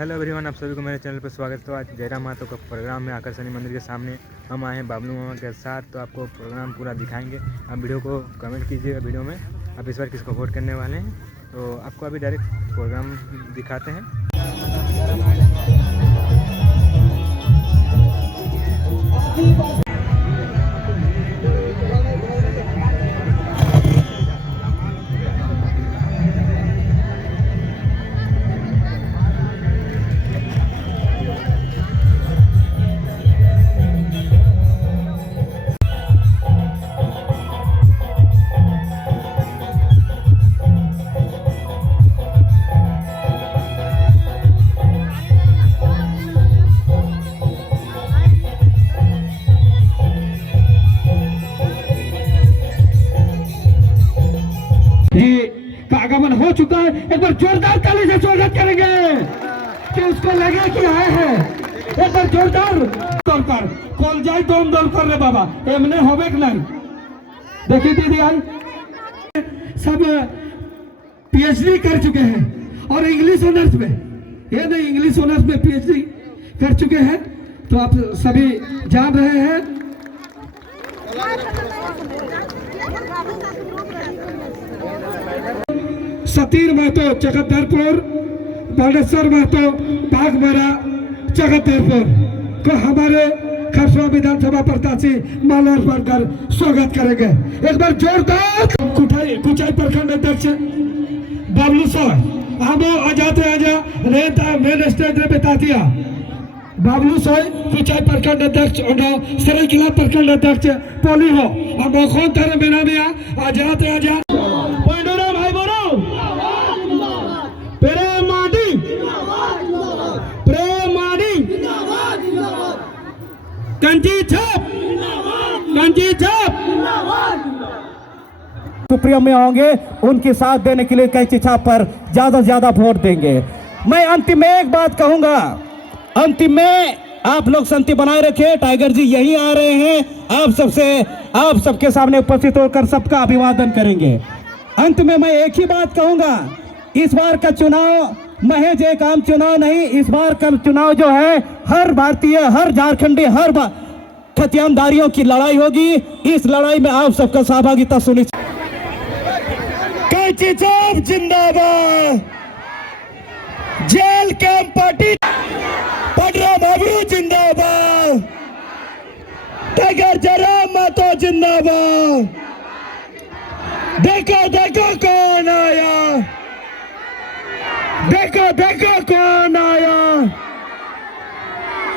Hello everyone, आप सभी को मेरे चैनल पर स्वागत। तो आज जयराम महतो का प्रोग्राम है आकर्षणी मंदिर के सामने। हम आए हैं बाबलू मामा के साथ, तो आपको प्रोग्राम पूरा दिखाएंगे। आप वीडियो को कमेंट कीजिएगा वीडियो में आप इस बार किसको वोट करने वाले हैं। तो आपको अभी डायरेक्ट प्रोग्राम दिखाते हैं। का आगमन हो चुका है। एक बार जोरदार ताली से स्वागत करेंगे कि उसको लगे कि आए हैं। एक बार जोरदार दरकार कल जाए दम दरकार रे बाबा एमने होबे नहीं। देखिए दीदी आई सब पीएचडी कर चुके हैं और इंग्लिश ऑनर्स में, ये नहीं इंग्लिश ऑनर्स में पीएचडी कर चुके हैं। तो आप सभी जान रहे हैं। सतीर महतो चकधरपुर, बालेश्वर महतो बागमरा चकधरपुर को हमारे खरसवा विधानसभा प्रत्याशी माला अर्पण कर स्वागत करेंगे। एक बार जोरदार कुचाई प्रखंड अध्यक्ष बाबलू सोय आमो आजाते आजा रेता मेन स्टेज रे बता दिया। बाबलू सोय कुचाई प्रखंड अध्यक्ष और सरायकेला प्रखंड अध्यक्ष पोली हो और कौन थारे मेरा मिया आजाते आजा पंडोरा भाई बोलो कंजी छाप सुप्रीम में होंगे, उनके साथ देने के लिए कैंची छाप पर ज्यादा से ज्यादा वोट देंगे। मैं अंतिम में एक बात कहूंगा, अंतिम में आप लोग शांति बनाए रखें। टाइगर जी यही आ रहे हैं, आप सबके सामने उपस्थित होकर सबका अभिवादन करेंगे। अंत में मैं एक ही बात कहूंगा, इस बार का चुनाव महज एक आम चुनाव नहीं, इस बार का चुनाव जो है हर भारतीय, हर झारखंडी, हर खतियानदारियों की लड़ाई होगी। इस लड़ाई में आप सबका सहभागिता सुनिश्चित। कैंची छाप जिंदाबाद, जेल कैंप पार्टी पंडरा बाबू जिंदाबाद, टाइगर जयराम महतो जिंदाबाद। देखो देखो कौन आया, देखो देखो कौन आया,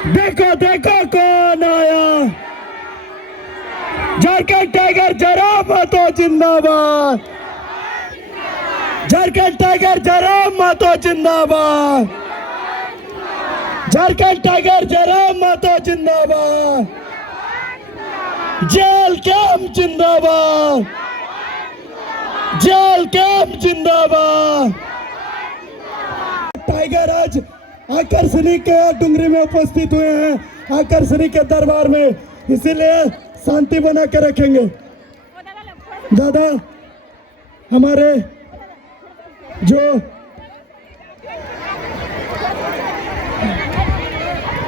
देखो देखो कौन आया। झारखंड टाइगर जयराम महतो जिंदाबाद, झारखंड टाइगर जयराम महतो जिंदाबाद, झारखंड टाइगर जयराम महतो जिंदाबाद। जेल कैंप जिंदाबाद, जेल कैंप जिंदाबाद। टाइगर आज आकर्षणी के डुंगरी में उपस्थित हुए हैं, आकर्षणी के दरबार में, इसीलिए शांति बना के रखेंगे। दादा हमारे जो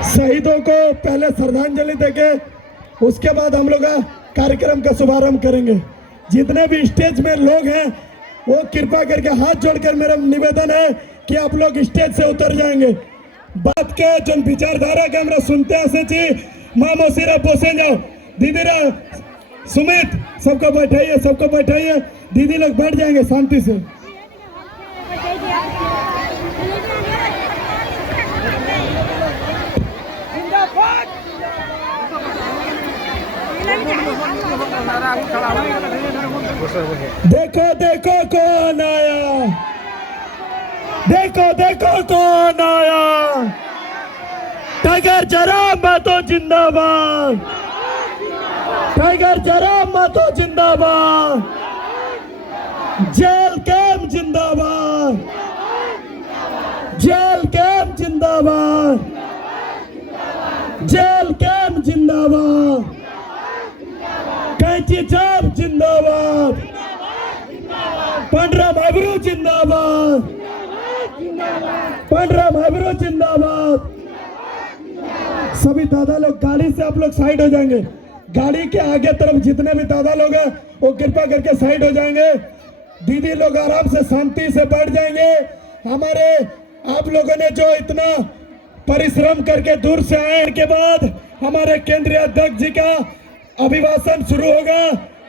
शहीदों को पहले श्रद्धांजलि देके उसके बाद हम लोग कार्यक्रम का शुभारंभ करेंगे। जितने भी स्टेज में लोग हैं वो कृपा करके हाथ जोड़कर मेरा निवेदन है कि आप लोग स्टेज से उतर जाएंगे। बात के जन विचारधारा के हमरा सुनते आसे छी माँ मौसीरा पोसे जाओ दीदी रा सुमित सबको बैठाइए दीदी लोग बैठ जाएंगे शांति से। देखो देखो कौन आया, देखो देखो कौन आया। टाइगर जयराम महतो जिंदाबाद, टाइगर जयराम महतो जिंदाबाद। जेल कैंप जिंदाबाद, जेल कैंप जिंदाबाद, जेल कैंप जिंदाबाद। कैंची छाप जिंदाबाद, पंडरा बाबरू जिंदाबाद, पंडरा दादा महावीरों जिंदाबाद। सभी दादा लोग गाड़ी से आप लोग साइड हो जाएंगे। गाड़ी के आगे तरफ जितने भी दादा लोग हैं वो कृपा करके साइड हो जाएंगे। दीदी लोग आराम से शांति से बैठ जाएंगे। हमारे आप लोगों ने जो इतना परिश्रम करके दूर से आए के बाद हमारे केंद्रीय अध्यक्ष जी का अभिभाषण शुरू होगा,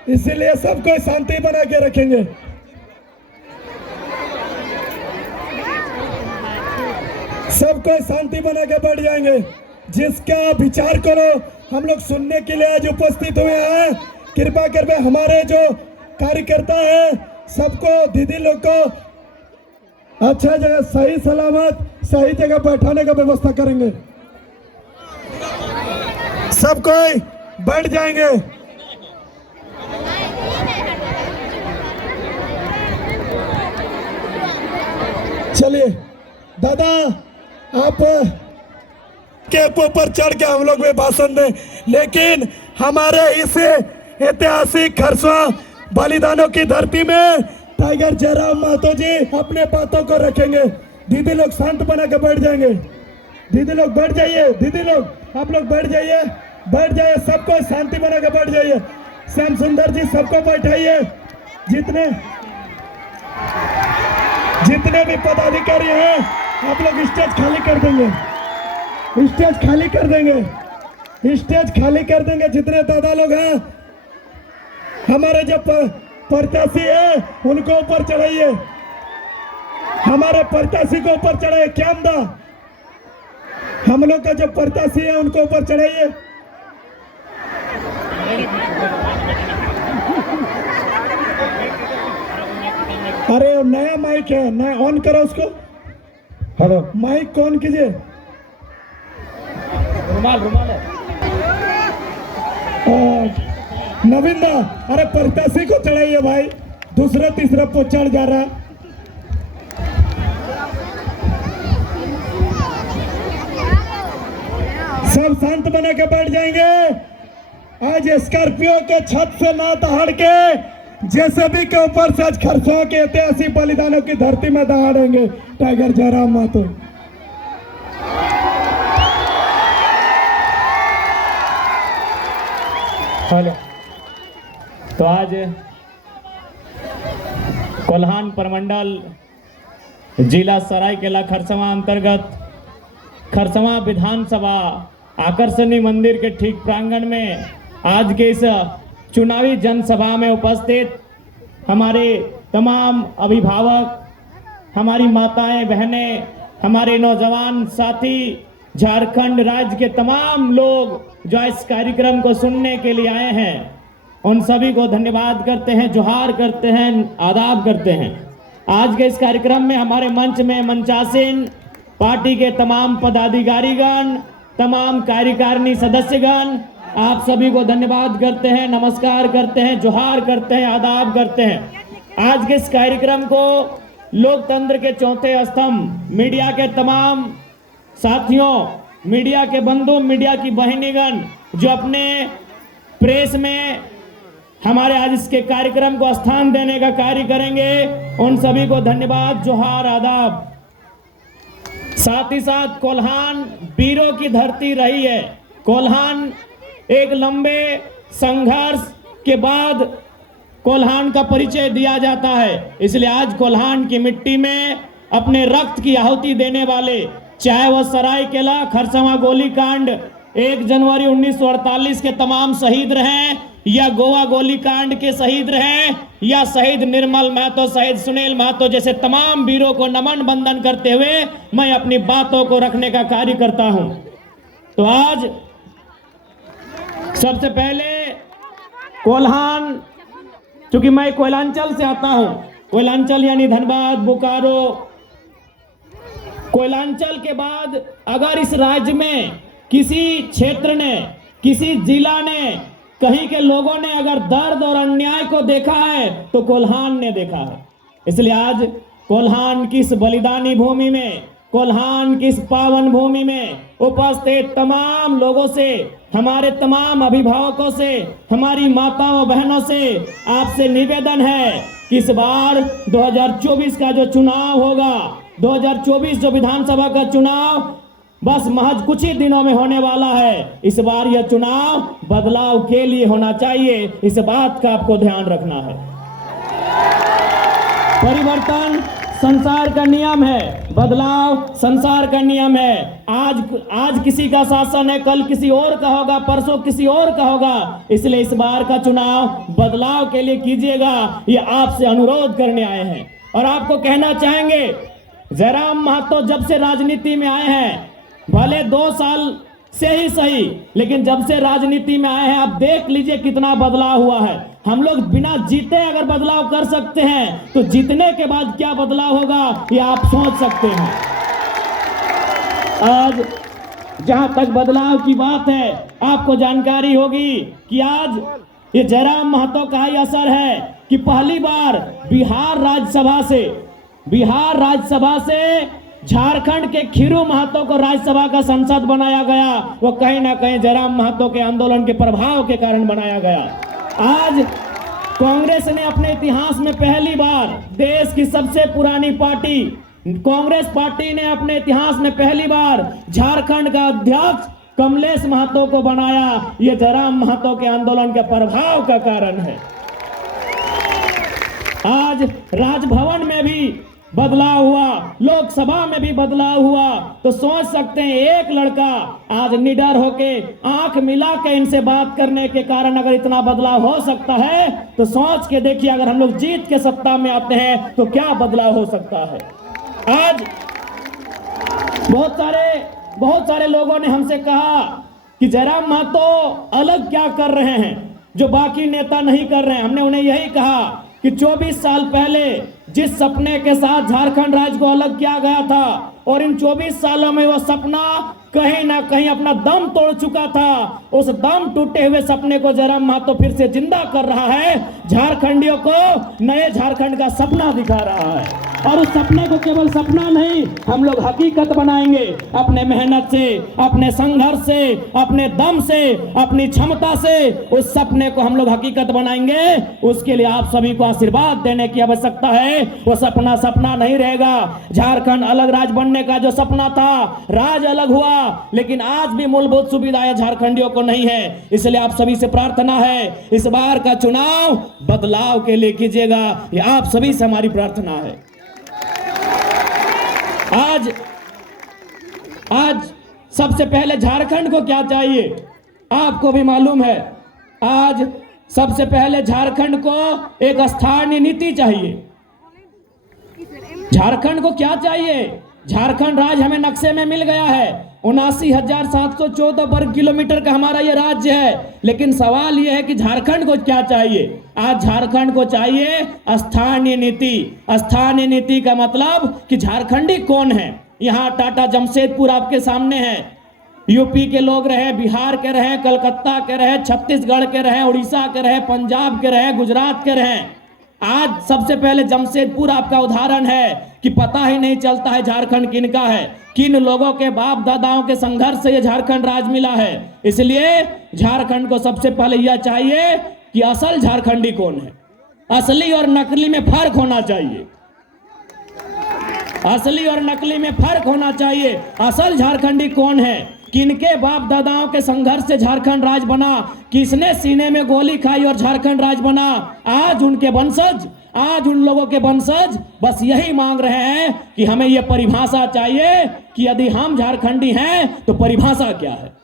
इसीलिए सबको शांति बना के रखेंगे। सबको शांति बना के बैठ जाएंगे। जिसका विचार करो हम लोग सुनने के लिए आज उपस्थित हुए हैं। कृपा करके हमारे जो कार्यकर्ता है सबको दीदी लोग को अच्छा जगह सही सलामत सही जगह बैठाने का व्यवस्था करेंगे। सब कोई बैठ जाएंगे। चलिए दादा आप के ऊपर चढ़ के हम लोग भी भाषण दें, लेकिन हमारे इस ऐतिहासिक खरसवा बलिदानों की धरती में टाइगर जयराम महतो जी अपने बातों को रखेंगे। दीदी लोग शांत बना के बैठ जाएंगे। दीदी लोग बैठ जाइए। दीदी लोग आप लोग बैठ जाइए, बैठ जाइए। सबको शांति बना के बैठ जाइए। श्याम सुंदर जी सबको बैठाइए। जितने भी पदाधिकारी हैं आप लोग स्टेज खाली कर देंगे। स्टेज खाली कर देंगे। स्टेज खाली कर देंगे। जितने दादा लोग हैं हमारे जो प्रत्याशी है उनको ऊपर चढ़ाइए। हमारे प्रत्याशी को ऊपर चढ़ाइए। क्या दा हम लोग का जो प्रत्याशी है उनको ऊपर चढ़ाइए। अरे नया माइक है, नया ऑन करो उसको। हेलो माइक कौन कीजिए। रुमाल है। नवीन दा अरे प्रत्याशी को चढ़ाइए भाई। दूसरा तीसरा को चढ़ जा रहा। सब शांत बना के बैठ जाएंगे। आज स्कॉर्पियो के छत से ना दहाड़ के जेसीबी के ऊपर से आज खरसवा के ऐतिहासिक बलिदानों की धरती में दहाड़ेंगे टाइगर जयराम महतो। हेलो। तो आज कोल्हान प्रमंडल जिला सरायकेला खरसवा अंतर्गत खरसवा विधानसभा आकर्षणी मंदिर के ठीक प्रांगण में आज के इस चुनावी जनसभा में उपस्थित हमारे तमाम अभिभावक, हमारी माताएं बहनें, हमारे नौजवान साथी, झारखंड राज्य के तमाम लोग जो इस कार्यक्रम को सुनने के लिए आए हैं, उन सभी को धन्यवाद करते हैं, जोहार करते हैं, आदाब करते हैं। आज के इस कार्यक्रम में हमारे मंच में मंचासीन पार्टी के तमाम पदाधिकारीगण, तमाम कार्यकारिणी सदस्यगण, आप सभी को धन्यवाद करते हैं, नमस्कार करते हैं, जोहार करते हैं, आदाब करते हैं। आज के इस कार्यक्रम को लोकतंत्र के चौथे स्तंभ मीडिया के तमाम साथियों, मीडिया के बंधु, मीडिया की बहनीगण जो अपने प्रेस में हमारे आज इसके कार्यक्रम को स्थान देने का कार्य करेंगे, उन सभी को धन्यवाद, जोहार, आदाब। साथ ही साथ कोल्हान वीरों की धरती रही है। कोल्हान एक लंबे संघर्ष के बाद कोल्हान का परिचय दिया जाता है, इसलिए आज कोल्हान की मिट्टी में अपने रक्त की आहुति देने वाले, चाहे वह सरायकेला खरसवा गोलीकांड 1 जनवरी 1948 के तमाम शहीद रहे, या गोवा गोलीकांड के शहीद रहे, या शहीद निर्मल महतो, शहीद सुनील महतो जैसे तमाम वीरों को नमन बंदन करते हुए मैं अपनी बातों को रखने का कार्य करता हूं। तो आज सबसे पहले कोल्हान, चूंकि मैं कोयलांचल से आता हूं, कोयलांचल यानी धनबाद, बोकारो, कोयलांचल के बाद अगर इस राज्य में किसी क्षेत्र ने, किसी जिला ने, कहीं के लोगों ने अगर दर्द और अन्याय को देखा है तो कोल्हान ने देखा है। इसलिए आज कोल्हान की इस बलिदानी भूमि में, कोल्हान की इस पावन भूमि में उपस्थित तमाम लोगों से, हमारे तमाम अभिभावकों से, हमारी माताओं बहनों से आपसे निवेदन है कि इस बार 2024 का जो चुनाव होगा 2024 जो विधानसभा का चुनाव बस महज कुछ ही दिनों में होने वाला है। इस बार यह चुनाव बदलाव के लिए होना चाहिए, इस बात का आपको ध्यान रखना है। परिवर्तन संसार का नियम है, बदलाव संसार का नियम है। आज किसी का शासन है, कल किसी और का होगा, परसों किसी और का होगा। इसलिए इस बार का चुनाव बदलाव के लिए कीजिएगा, ये आपसे अनुरोध करने आए हैं। और आपको कहना चाहेंगे, जयराम महतो जब से राजनीति में आए हैं, भले 2 साल से ही सही, लेकिन जब से राजनीति में आए हैं आप देख लीजिए कितना बदलाव हुआ है। हम लोग बिना जीते अगर बदलाव कर सकते हैं तो जीतने के बाद क्या बदलाव होगा ये आप सोच सकते हैं। आज जहां तक बदलाव की बात है, आपको जानकारी होगी कि आज ये जयराम महतो का ही असर है कि पहली बार बिहार राज्यसभा से झारखंड के खीरू महतो को राज्यसभा का सांसद बनाया गया। वो कहीं ना कहीं जयराम महतो के आंदोलन के प्रभाव के कारण बनाया गया। आज कांग्रेस ने अपने इतिहास में पहली बार, देश की सबसे पुरानी पार्टी कांग्रेस पार्टी ने अपने इतिहास में पहली बार झारखंड का अध्यक्ष कमलेश महतो को बनाया। ये जयराम महतो के आंदोलन के प्रभाव का कारण है। आज राजभवन में भी बदलाव हुआ, लोकसभा में भी बदलाव हुआ। तो सोच सकते हैं एक लड़का आज निडर होके आंख मिला के इनसे बात करने के कारण अगर इतना बदलाव हो सकता है, तो सोच के देखिए अगर हम लोग जीत के सत्ता में आते हैं तो क्या बदलाव हो सकता है। आज बहुत सारे लोगों ने हमसे कहा कि जयराम महतो अलग क्या कर रहे हैं जो बाकी नेता नहीं कर रहे हैं। हमने उन्हें यही कहा कि 24 साल पहले जिस सपने के साथ झारखंड राज्य को अलग किया गया था और इन 24 सालों में वो सपना कहीं ना कहीं अपना दम तोड़ चुका था, उस दम टूटे हुए सपने को जयराम महतो फिर से जिंदा कर रहा है, झारखंडियों को नए झारखंड का सपना दिखा रहा है। और उस सपने को केवल सपना नहीं, हम लोग हकीकत बनाएंगे। अपने मेहनत से, अपने संघर्ष से, अपने दम से, अपनी क्षमता से उस सपने को हम लोग हकीकत बनाएंगे। उसके लिए आप सभी को आशीर्वाद देने की आवश्यकता है। वो सपना नहीं रहेगा। झारखंड अलग राज्य बनने का जो सपना था, राज्य अलग हुआ, लेकिन आज भी मूलभूत सुविधाएं झारखंडियों को नहीं है। इसलिए आप सभी से प्रार्थना है, इस बार का चुनाव बदलाव के लिए कीजिएगा, ये आप सभी से हमारी प्रार्थना है। आज सबसे पहले झारखंड को क्या चाहिए आपको भी मालूम है। आज सबसे पहले झारखंड को एक स्थानीय नीति चाहिए। झारखंड को क्या चाहिए? झारखंड राज्य हमें नक्शे में मिल गया है, 79,714 वर्ग किलोमीटर का हमारा ये राज्य है। लेकिन सवाल ये है कि झारखंड को क्या चाहिए? आज झारखंड को चाहिए स्थानीय नीति। स्थानीय नीति का मतलब कि झारखंडी कौन है। यहाँ टाटा जमशेदपुर आपके सामने है, यूपी के लोग रहे, बिहार के रहे, कलकत्ता के रहे, छत्तीसगढ़ के रहे, उड़ीसा के रहे, पंजाब के रहे, गुजरात के रहे। आज सबसे पहले जमशेदपुर आपका उदाहरण है कि पता ही नहीं चलता है झारखंड किनका है, किन लोगों के बाप दादाओं के संघर्ष से ये झारखंड राज्य मिला है। इसलिए झारखंड को सबसे पहले यह चाहिए कि असल झारखंडी कौन है। असली और नकली में फर्क होना चाहिए। असली और नकली में फर्क होना चाहिए। असल झारखंडी कौन है, किनके बाप दादाओं के संघर्ष से झारखंड राज्य बना, किसने सीने में गोली खाई और झारखंड राज्य बना। आज उन लोगों के वंशज बस यही मांग रहे हैं कि हमें यह परिभाषा चाहिए कि यदि हम झारखंडी हैं तो परिभाषा क्या है।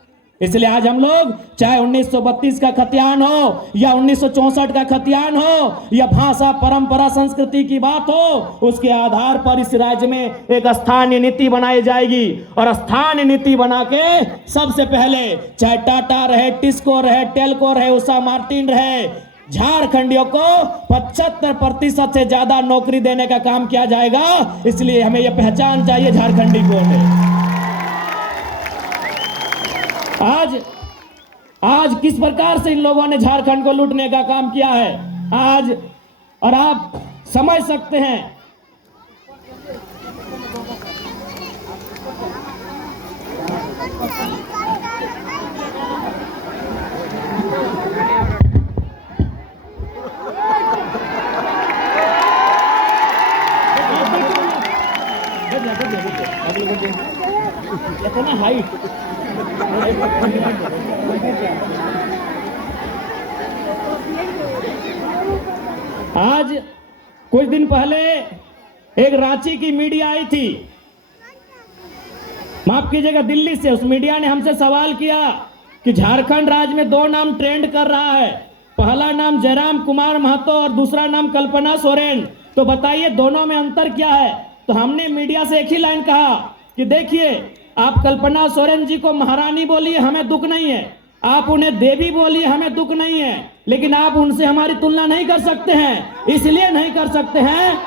इसलिए आज हम लोग चाहे 1932 का खतियान हो या 1964 का खतियान हो या भाषा परंपरा संस्कृति की बात हो, उसके आधार पर इस राज्य में एक स्थानीय नीति बनाई जाएगी। और स्थानीय नीति बना के सबसे पहले चाहे टाटा रहे, टिस्को रहे, टेल्को रहे, उषा मार्टिन रहे, झारखंडियों को 75% से ज्यादा नौकरी देने का काम किया जाएगा। इसलिए हमें यह पहचान चाहिए झारखंडी कौन है। आज किस प्रकार से इन लोगों ने झारखंड को लूटने का काम किया है आज, और आप समझ सकते हैं। इतना हाइट आज कुछ दिन पहले एक रांची की मीडिया आई थी, माफ कीजिएगा दिल्ली से, उस मीडिया ने हमसे सवाल किया कि झारखंड राज्य में दो नाम ट्रेंड कर रहा है, पहला नाम जयराम कुमार महतो और दूसरा नाम कल्पना सोरेन, तो बताइए दोनों में अंतर क्या है। तो हमने मीडिया से एक ही लाइन कहा कि देखिए, आप कल्पना सोरेन जी को महारानी बोलिए, हमें दुख नहीं है, आप उन्हें देवी बोलिए, हमें दुख नहीं है, लेकिन आप उनसे हमारी तुलना नहीं कर सकते हैं। इसलिए नहीं कर सकते हैं,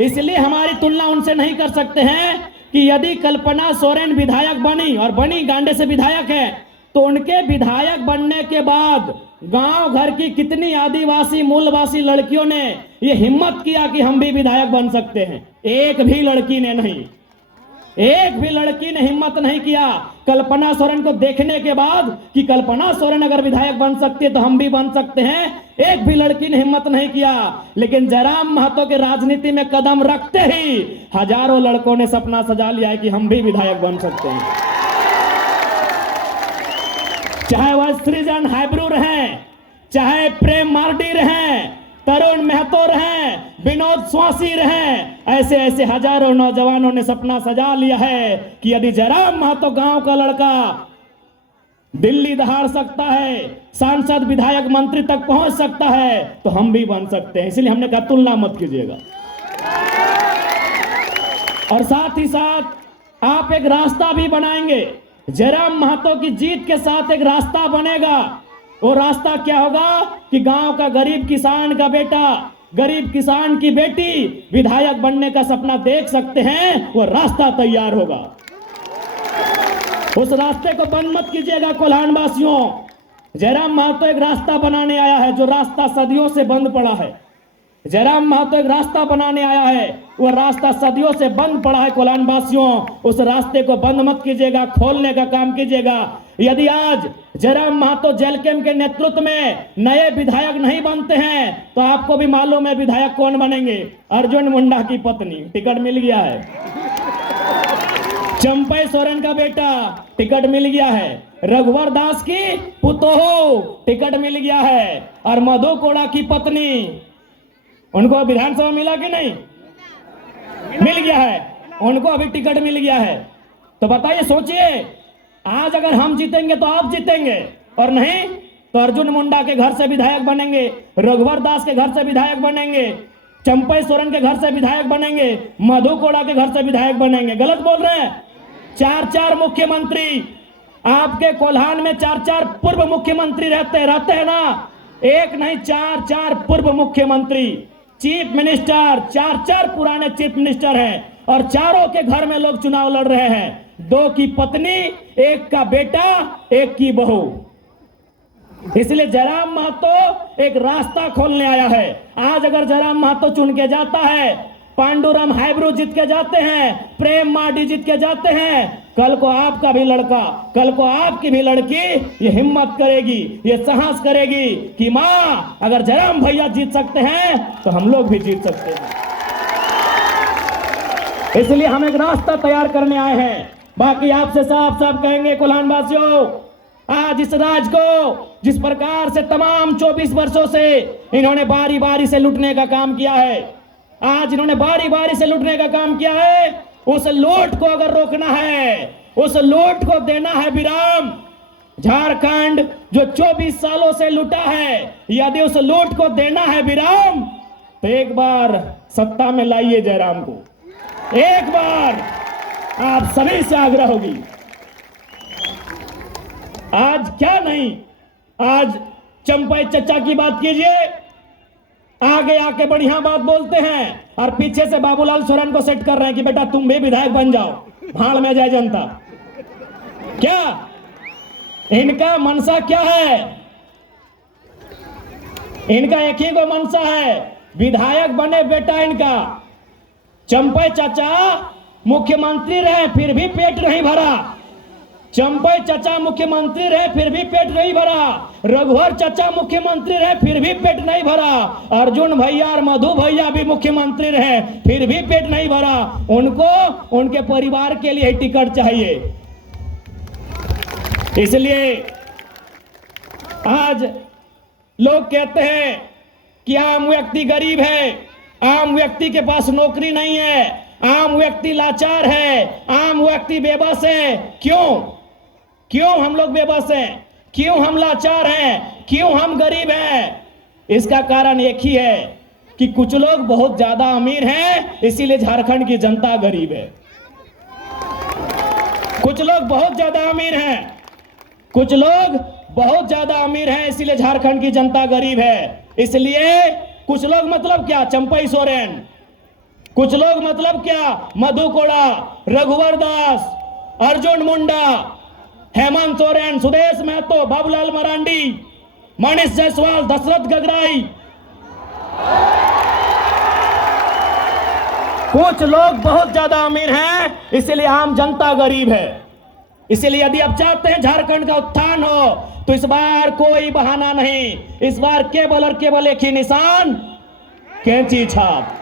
इसलिए हमारी तुलना उनसे नहीं कर सकते हैं कि यदि कल्पना सोरेन विधायक बनी, और बनी, गांडे से विधायक है, तो उनके विधायक बनने के बाद गांव घर की कितनी आदिवासी मूलवासी लड़कियों ने ये हिम्मत किया कि हम भी विधायक बन सकते हैं। एक भी लड़की ने नहीं, एक भी लड़की ने हिम्मत नहीं किया कल्पना सोरेन को देखने के बाद कि कल्पना सोरेन अगर विधायक बन सकती है तो हम भी बन सकते हैं। एक भी लड़की ने हिम्मत नहीं किया, लेकिन जयराम महतो के राजनीति में कदम रखते ही हजारों लड़कों ने सपना सजा लिया है कि हम भी विधायक बन सकते हैं। चाहे वह सृजन हाइब्रू रहें, चाहे प्रेम मार्डी रहें, तरुण महतो रहें, विनोद स्वासी रहें, ऐसे ऐसे हजारों नौजवानों ने सपना सजा लिया है कि यदि जयराम महतो गांव का लड़का दिल्ली दहाड़ सकता है, सांसद विधायक मंत्री तक पहुंच सकता है, तो हम भी बन सकते हैं। इसलिए हमने कहा तुलना मत कीजिएगा। और साथ ही साथ आप एक रास्ता भी बनाएंगे, जयराम महतो की जीत के साथ एक रास्ता बनेगा। वो रास्ता क्या होगा कि गांव का गरीब किसान का बेटा, गरीब किसान की बेटी विधायक बनने का सपना देख सकते हैं, वो रास्ता तैयार होगा। उस रास्ते को बंद मत कीजिएगा कोल्हान वासियों। जयराम महतो एक रास्ता बनाने आया है, जो रास्ता सदियों से बंद पड़ा है। जयराम महतो एक रास्ता बनाने आया है, वो रास्ता सदियों से बंद पड़ा है कोल्हान वासियों। उस रास्ते को बंद मत कीजिएगा, खोलने का काम कीजिएगा। यदि आज जयराम महतो जेलकेम के नेतृत्व में नए विधायक नहीं बनते हैं, तो आपको भी मालूम है विधायक कौन बनेंगे। अर्जुन मुंडा की पत्नी, टिकट मिल गया है। चंपई सोरेन का बेटा, टिकट मिल गया है। रघुवर दास की पुतोहू, टिकट मिल गया है। और मधु कोड़ा की पत्नी, उनको विधानसभा मिला कि नहीं? मिल गया है, उनको अभी टिकट मिल गया है। तो बताइए, सोचिए, आज अगर हम जीतेंगे तो आप जीतेंगे, और नहीं तो अर्जुन मुंडा के घर से विधायक बनेंगे, रघुवर दास के घर से विधायक बनेंगे, चंपई सोरेन के घर से विधायक बनेंगे, मधु कोड़ा के घर से विधायक बनेंगे। गलत बोल रहे हैं? 4-4 मुख्यमंत्री आपके कोल्हान में, 4-4 पूर्व मुख्यमंत्री रहते हैं ना। एक नहीं, 4-4 पूर्व मुख्यमंत्री, चीफ मिनिस्टर, 4-4 पुराने चीफ मिनिस्टर हैं, और चारों के घर में लोग चुनाव लड़ रहे हैं। 2 की पत्नी, 1 का बेटा, 1 की बहू। इसलिए जयराम महतो एक रास्ता खोलने आया है। आज अगर जयराम महतो चुन के जाता है, पांडुरंग हाइब्रू जीत के जाते हैं, प्रेम मार्डी जीत के जाते हैं, कल को आपका भी लड़का, कल को आपकी भी लड़की ये हिम्मत करेगी, ये साहस करेगी कि मां, अगर जयराम भैया जीत सकते हैं तो हम लोग भी जीत सकते हैं। इसलिए हम एक रास्ता तैयार करने आए हैं। बाकी आपसे साफ साफ कहेंगे कोल्हान वासियों, आज इस राज को जिस प्रकार से तमाम 24 वर्षों से इन्होंने बारी बारी से लूटने का काम किया है, आज इन्होंने बारी बारी से लूटने का काम किया है, उस लूट को अगर रोकना है, उस लूट को देना है विराम। झारखंड जो 24 सालों से लूटा है, यदि उस लूट को देना है विराम, तो एक बार सत्ता में लाइए जयराम को। एक बार आप सभी से आग्रह होगी। आज क्या नहीं, आज चंपई चचा की बात कीजिए, आगे आके बढ़िया बात बोलते हैं, और पीछे से बाबूलाल सोरेन को सेट कर रहे हैं कि बेटा तुम भी विधायक बन जाओ, भाड़ में जाए जनता। क्या इनका मनसा क्या है? इनका एक ही को मनसा है, विधायक बने बेटा इनका। चंपई चाचा मुख्यमंत्री रहे, फिर भी पेट नहीं भरा। चंपई चचा मुख्यमंत्री रहे फिर भी पेट नहीं भरा, रघुवर चचा मुख्यमंत्री रहे फिर भी पेट नहीं भरा, अर्जुन भैया और मधु भैया भी मुख्यमंत्री रहे फिर भी पेट नहीं भरा। उनको उनके परिवार के लिए टिकट चाहिए। इसलिए आज लोग कहते हैं कि आम व्यक्ति गरीब है, आम व्यक्ति के पास नौकरी नहीं है, आम व्यक्ति लाचार है, आम व्यक्ति बेबस है। क्यों हम लोग बेबस हैं? क्यों हम लाचार हैं? क्यों हम गरीब हैं? इसका कारण एक ही है कि कुछ लोग बहुत ज्यादा अमीर हैं, इसीलिए झारखंड की जनता गरीब है। कुछ लोग बहुत ज्यादा अमीर हैं, कुछ लोग बहुत ज्यादा अमीर हैं, इसीलिए झारखंड की जनता गरीब है। इसलिए कुछ लोग मतलब क्या? चंपई सोरेन, कुछ लोग मतलब क्या? मधु कोड़ा, रघुवर दास, अर्जुन मुंडा, हेमंत सोरेन, सुदेश महतो, बाबूलाल मरांडी, मनीष जायसवाल, दशरथ गगराई। कुछ लोग बहुत ज्यादा अमीर हैं, इसलिए आम जनता गरीब है। इसलिए यदि आप चाहते हैं झारखंड का उत्थान हो तो इस बार कोई बहाना नहीं, इस बार केवल और केवल एक ही निशान, कैंची छाप।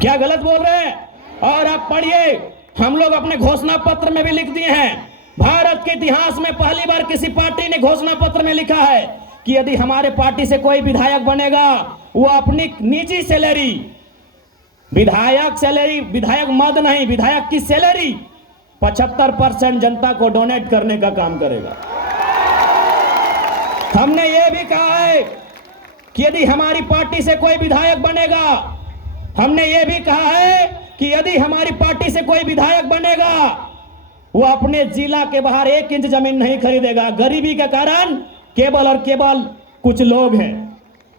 क्या गलत बोल रहे हैं? और आप पढ़िए, हम लोग अपने घोषणा पत्र में भी लिख दिए हैं। भारत के इतिहास में पहली बार किसी पार्टी ने घोषणा पत्र में लिखा है कि यदि हमारे पार्टी से कोई विधायक बनेगा वो अपनी निजी सैलरी, विधायक सैलरी, विधायक मद नहीं, विधायक की सैलरी 75% जनता को डोनेट करने का काम करेगा। हमने ये भी कहा है कि यदि हमारी पार्टी से कोई विधायक बनेगा, हमने ये भी कहा है कि यदि हमारी पार्टी से कोई विधायक बनेगा वो अपने जिला के बाहर 1 इंच जमीन नहीं खरीदेगा। गरीबी के कारण केवल और केवल कुछ लोग हैं,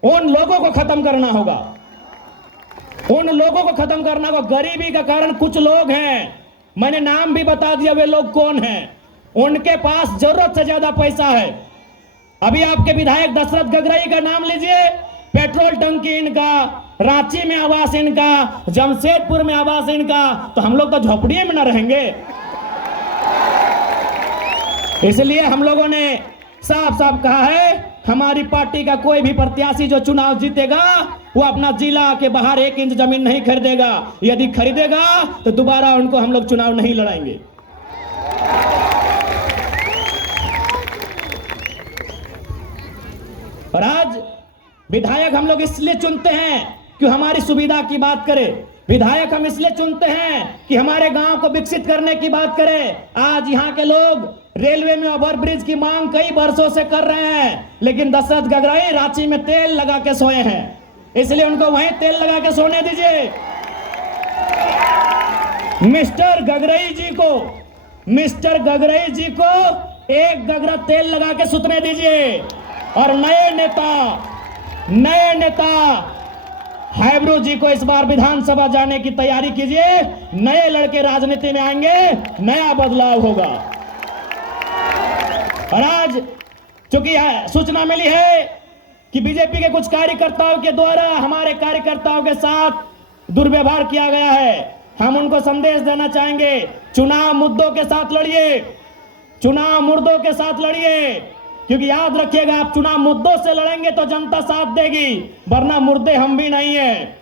उन लोगों को खत्म करना होगा, उन लोगों को खत्म करना होगा। गरीबी का कारण कुछ लोग हैं, मैंने नाम भी बता दिया वे लोग कौन हैं। उनके पास जरूरत से ज्यादा पैसा है। अभी आपके विधायक दशरथ गगराई का नाम लीजिए, पेट्रोल टंकी इनका, रांची में आवास इनका, जमशेदपुर में आवास इनका, तो हम लोग तो झोपड़िए में न रहेंगे। इसलिए हम लोगों ने साफ साफ कहा है हमारी पार्टी का कोई भी प्रत्याशी जो चुनाव जीतेगा वो अपना जिला के बाहर 1 इंच जमीन नहीं खरीदेगा। यदि खरीदेगा तो दोबारा उनको हम लोग चुनाव नहीं लड़ाएंगे। और आज विधायक हम लोग इसलिए चुनते हैं कि हमारी सुविधा की बात करें। विधायक हम इसलिए चुनते हैं कि हमारे गांव को विकसित करने की बात करें। आज यहाँ के लोग रेलवे में ओवरब्रिज की मांग कई वर्षों से कर रहे हैं, लेकिन दशरथ गगराई रांची में तेल लगा के सोए हैं, इसलिए उनको वहीं तेल लगा के सोने दीजिए। मिस्टर गगराई जी को 1 गगरा तेल लगा के सुतने दीजिए। और नए नेता हाइब्रो जी को इस बार विधानसभा जाने की तैयारी कीजिए। नए लड़के राजनीति में आएंगे, नया बदलाव होगा। और आज चूंकि सूचना मिली है कि बीजेपी के कुछ कार्यकर्ताओं के द्वारा हमारे कार्यकर्ताओं के साथ दुर्व्यवहार किया गया है, हम उनको संदेश देना चाहेंगे, चुनाव मुद्दों के साथ लड़िए, चुनाव मुद्दों के साथ लड़िए। क्योंकि याद रखिएगा, आप चुनाव मुद्दों से लड़ेंगे तो जनता साथ देगी, वरना मुर्दे हम भी नहीं है,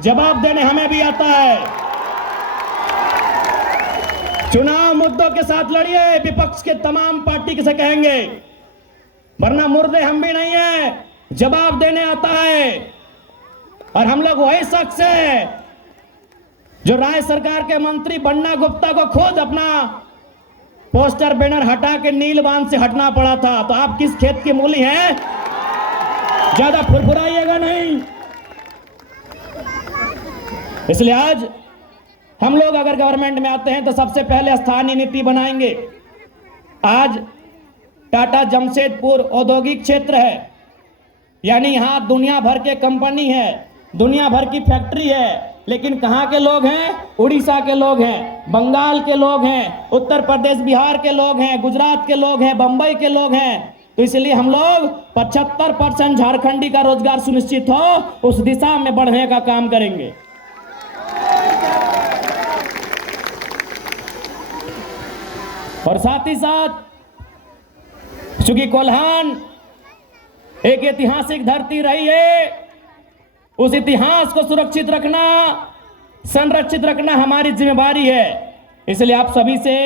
जवाब देने हमें भी आता है। चुनाव मुद्दों के साथ लड़िए, विपक्ष के तमाम पार्टी से कहेंगे, वरना मुर्दे हम भी नहीं है, जवाब देने आता है। और हम लोग वही शख्स है जो राज्य सरकार के मंत्री बन्ना गुप्ता को खुद अपना पोस्टर बैनर हटा के नील बांध से हटना पड़ा था। तो आप किस खेत के मूली हैं? ज्यादा फुरफुराइएगा नहीं। इसलिए आज हम लोग अगर गवर्नमेंट में आते हैं तो सबसे पहले स्थानीय नीति बनाएंगे। आज टाटा जमशेदपुर औद्योगिक क्षेत्र है, यानी यहां दुनिया भर के कंपनी है, दुनिया भर की फैक्ट्री है, लेकिन कहां के लोग हैं? उड़ीसा के लोग हैं, बंगाल के लोग हैं, उत्तर प्रदेश बिहार के लोग हैं, गुजरात के लोग हैं, बंबई के लोग हैं। तो इसलिए हम लोग 75% झारखंडी का रोजगार सुनिश्चित हो, उस दिशा में बढ़ने का काम करेंगे। और साथ ही साथ चूंकि कोल्हान एक ऐतिहासिक धरती रही है, उस इतिहास को सुरक्षित रखना, संरक्षित रखना हमारी जिम्मेदारी है। इसलिए आप सभी से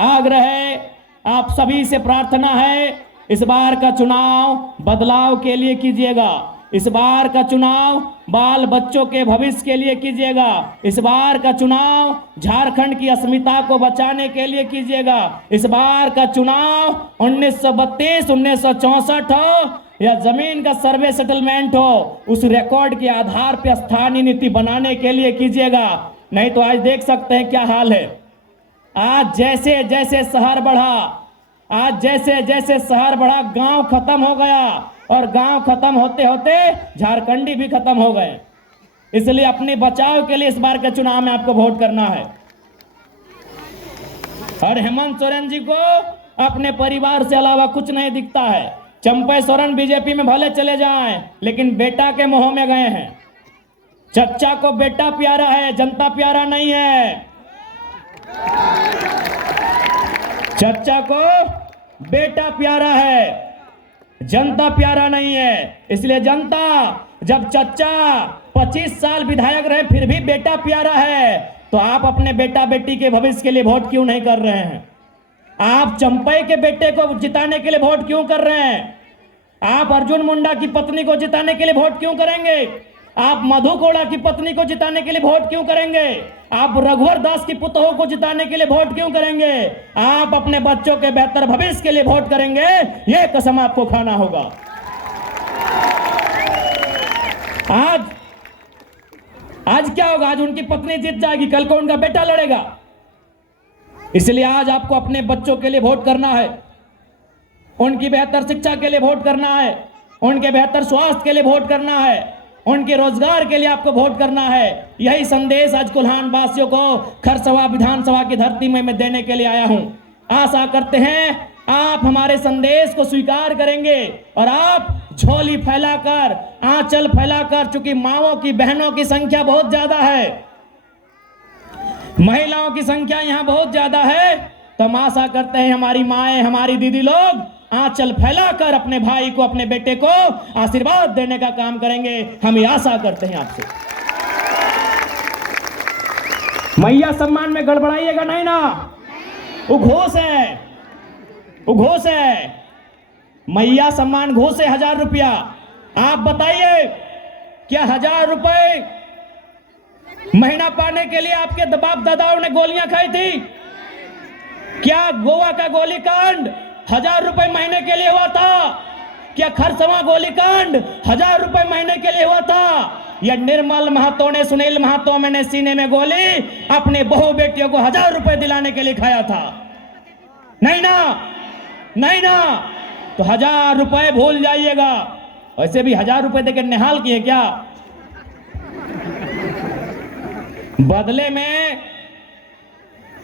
आग्रह है, आप सभी से प्रार्थना है, इस बार का चुनाव बदलाव के लिए कीजिएगा। इस बार का चुनाव बाल बच्चों के भविष्य के लिए कीजिएगा। इस बार का चुनाव झारखंड की अस्मिता को बचाने के लिए कीजिएगा। इस बार का चुनाव 1932, 1964 हो या जमीन का सर्वे सेटलमेंट हो, उस रिकॉर्ड के आधार पर स्थानीय नीति बनाने के लिए कीजिएगा। नहीं तो आज देख सकते हैं क्या हाल है। आज जैसे जैसे शहर बढ़ा, आज जैसे जैसे शहर बढ़ा, गांव खत्म हो गया, और गांव खत्म होते होते झारखंडी भी खत्म हो गए। इसलिए अपने बचाव के लिए इस बार के चुनाव में आपको वोट करना है। और हेमंत सोरेन जी को अपने परिवार से अलावा कुछ नहीं दिखता है। चंपई सोरेन बीजेपी में भले चले जाएं, लेकिन बेटा के मोह में गए हैं। चच्चा को बेटा प्यारा है, जनता प्यारा नहीं है। चच्चा को बेटा प्यारा है, जनता प्यारा नहीं है। इसलिए जनता, जब चच्चा 25 साल विधायक रहे फिर भी बेटा प्यारा है, तो आप अपने बेटा बेटी के भविष्य के लिए वोट क्यों नहीं कर रहे हैं? आप चंपई के बेटे को जिताने के लिए वोट क्यों कर रहे हैं? आप अर्जुन मुंडा की पत्नी को जिताने के लिए वोट क्यों करेंगे? आप मधु कोड़ा की पत्नी को जिताने के लिए वोट क्यों करेंगे? आप रघुवर दास की पुतों को जिताने के लिए वोट क्यों करेंगे? आप अपने बच्चों के बेहतर भविष्य के लिए वोट करेंगे, यह कसम आपको खाना होगा। आज क्या होगा? आज उनकी पत्नी जीत जाएगी, कल को उनका बेटा लड़ेगा। इसलिए आज आपको अपने बच्चों के लिए वोट करना है, उनकी बेहतर शिक्षा के लिए वोट करना है, उनके बेहतर स्वास्थ्य के लिए वोट करना है, उनके रोजगार के लिए आपको वोट करना है। यही संदेश आज कोल्हान वासियों को खरसवा विधानसभा की धरती में मैं देने के लिए आया हूं। आशा करते हैं आप हमारे संदेश को स्वीकार करेंगे और आप झोली फैलाकर, आंचल फैलाकर, चूंकि माओं की, बहनों की संख्या बहुत ज्यादा है, महिलाओं की संख्या यहां बहुत ज्यादा है, तो हम आशा करते हैं हमारी माएं, हमारी दीदी लोग आंचल फैलाकर अपने भाई को, अपने बेटे को आशीर्वाद देने का काम करेंगे। हम ये आशा करते हैं आपसे। मैया सम्मान में गड़बड़ाइएगा नहीं ना, वो घोष है, वो घोष है। मैया सम्मान घोष है 1000 रुपया। आप बताइए, क्या 1000 रुपए महीना पाने के लिए आपके बाप दादाओं ने गोलियां खाई थी? क्या गोवा का गोलीकांड 1000 रुपए महीने के लिए हुआ था? क्या खरसवा गोलीकांड 1000 रुपए महीने के लिए हुआ था? या निर्मल महतो ने, सुनील महतो ने सीने में गोली अपने बहू बेटियों को 1000 रुपए दिलाने के लिए खाया था? नहीं ना, नहीं ना। तो 1000 रुपए भूल जाइएगा। वैसे भी 1000 रुपए देकर निहाल किए क्या? बदले में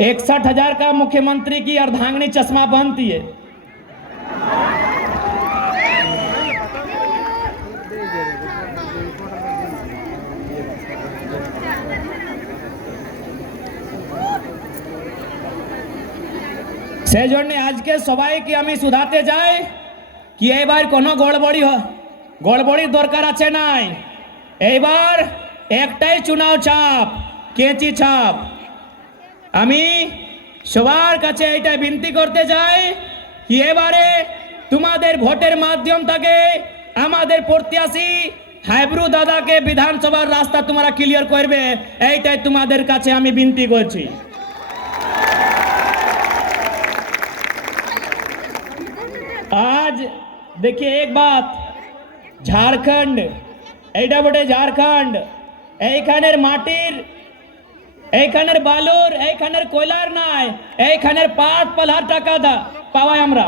61,000 का मुख्यमंत्री की अर्धांगिनी चश्मा पहनती है। সেজন্য আজকে সবাইকে আমি শুধাতে যাই কি এইবার কোনো গড়বড়ি দরকার আছে নাই। এইবার একটাই চুনাও ছাপ, কেঁচি ছাপ। আমি সবার কাছে এটা বিনতি করতে চাই কি এবারে তোমাদের ভোটের মাধ্যম থেকে আমাদের প্রত্যাশী হাইব্রু দাদাকে বিধানসভার রাস্তা তোমরা ক্লিয়ার করবে, এইটাই তোমাদের কাছে আমি বিনতি করছি। आज देखिए एक बात, झारखंड এইটা বটে ঝাড়খণ্ড, এইখানের মাটির, এইখানের বালুর, এইখানের কয়লার নাই, এইখানের পাত পালার টাকা পাওয়াই আমরা।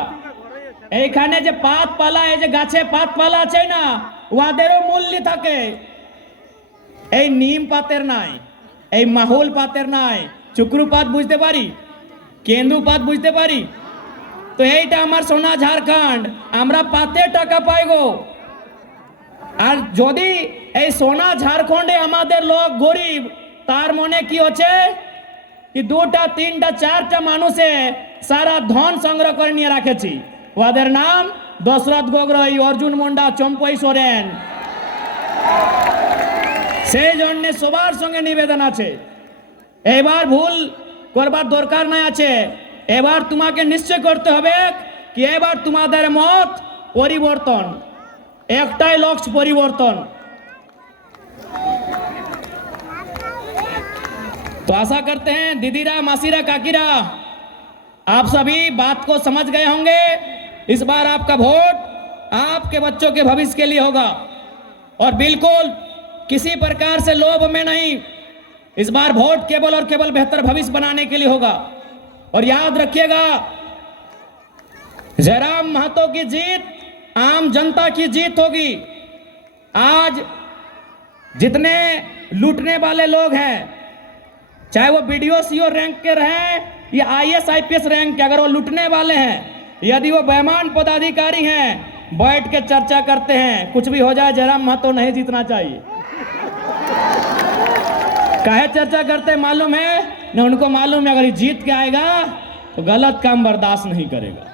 এইখানে যে পাত পালা, এই যে গাছে পাত পালা আছে না, ওদেরও মূল্য থাকে। এই নিম পাতের নাই, এই মাহুল পাতের নাই। চুকরু পাত বুঝতে পারি, কেন্দু পাত বুঝতে পারি। তো এইটা আমার সোনা ঝাড়খণ্ড, আমরা পাতে টাকা পাইগো। আর যদি এই সোনা ঝাড়খণ্ডে আমাদের লোক গরিব, তার মনে কি হচ্ছে কি 2টা 3টা 4টা মানুষে सारा धन संग्रह कर নিয়ে রাখেছি। ওদের নাম দশরথ গগৈ, অর্জুন মুন্ডা, চম্পই সোরেন। সেই জন্য সবার সঙ্গে নিবেদন আছে, এবার ভুল করবার দরকার নাই আছে। এবার তোমাকে নিশ্চয় করতে হবে কি এবার তোমাদের মত পরিবর্তন, একটাই লক্ষ্য পরিবর্তন। तो आशा करते हैं दीदीरा, मासीरा, काकीरा आप सभी बात को समझ गए होंगे। इस बार आपका वोट आपके बच्चों के भविष्य के लिए होगा और बिल्कुल किसी प्रकार से लोभ में नहीं। इस बार वोट केवल और केवल बेहतर भविष्य बनाने के लिए होगा। और याद रखिएगा, जयराम महतो की जीत आम जनता की जीत होगी। आज जितने लूटने वाले लोग हैं, चाहे वो बीडीओ सीओ रैंक के रहें या आईएएस आईपीएस रैंक के, अगर वो लूटने वाले हैं, यदि वो बेईमान पदाधिकारी हैं, बैठ के चर्चा करते हैं, कुछ भी हो जाए जयराम महतो नहीं जीतना चाहिए। काहे चर्चा करते हैं मालूम है ना? उनको मालूम है अगर ये जीत के आएगा तो गलत काम बर्दाश्त नहीं करेगा।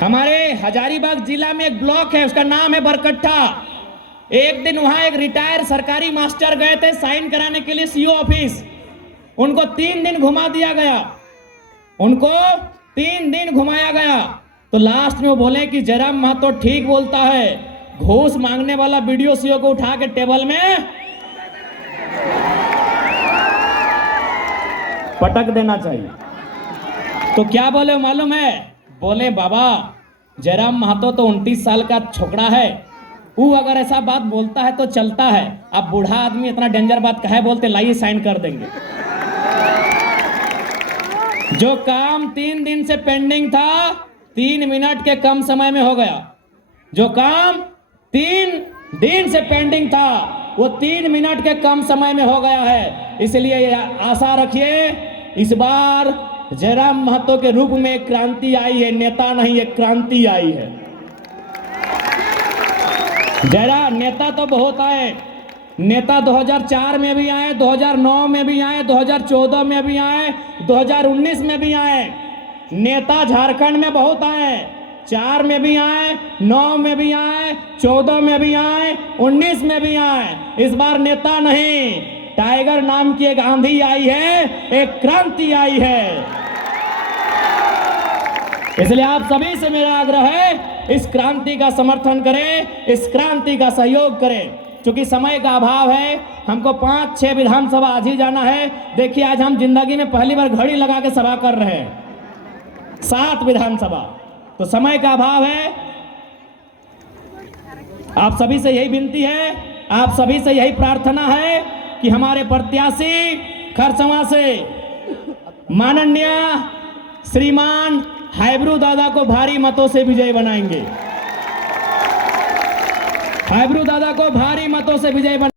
हमारे हजारीबाग जिला में एक ब्लॉक है, उसका नाम है बरकट्ठा। एक दिन वहां एक रिटायर सरकारी मास्टर गए थे साइन कराने के लिए सीओ ऑफिस। उनको 3 दिन घुमा दिया गया, उनको 3 दिन घुमाया गया। तो लास्ट में वो बोले कि जयराम महतो ठीक बोलता है, घूस मांगने वाला बीडीओ सीओ को उठा के टेबल में पटक देना चाहिए। तो क्या बोले मालूम है? बोले बाबा जयराम महतो तो 29 साल का छोकरा है, वो अगर ऐसा बात बोलता है तो चलता है। अब बूढ़ा आदमी इतना डेंजर बात कहे बोलते, लाइए साइन कर देंगे। जो काम 3 दिन से पेंडिंग था 3 मिनट के कम समय में हो गया। जो काम 3 दिन से पेंडिंग था वो 3 मिनट के कम समय में हो गया है। इसलिए आशा रखिए इस बार जयराम महतो के रूप में एक क्रांति आई है, नेता नहीं एक क्रांति आई है। जरा नेता तो बहुत आए, नेता 2004 में भी आए, 2009 में भी आए, 2014 में भी आए, 2019 में भी आए। नेता झारखंड में बहुत आए, 4 में भी आए, 9 में भी आए, 14 में भी आए, 19 में भी आए। इस बार नेता नहीं, टाइगर नाम की एक आंधी आई है, एक क्रांति आई है। इसलिए आप सभी से मेरा आग्रह है, इस क्रांति का समर्थन करें, इस क्रांति का सहयोग करें। क्योंकि समय का अभाव है, हमको 5-6 विधानसभा आज ही जाना है। देखिए आज हम जिंदगी में पहली बार घड़ी लगा के सभा कर रहे हैं, 7 विधानसभा, तो समय का अभाव है। आप सभी से यही विनती है, आप सभी से यही प्रार्थना है कि हमारे प्रत्याशी खरसवां से माननीय श्रीमान हाइब्रू दादा को भारी मतों से विजयी बनाएंगे। हाइब्रू दादा को भारी मतों से विजयी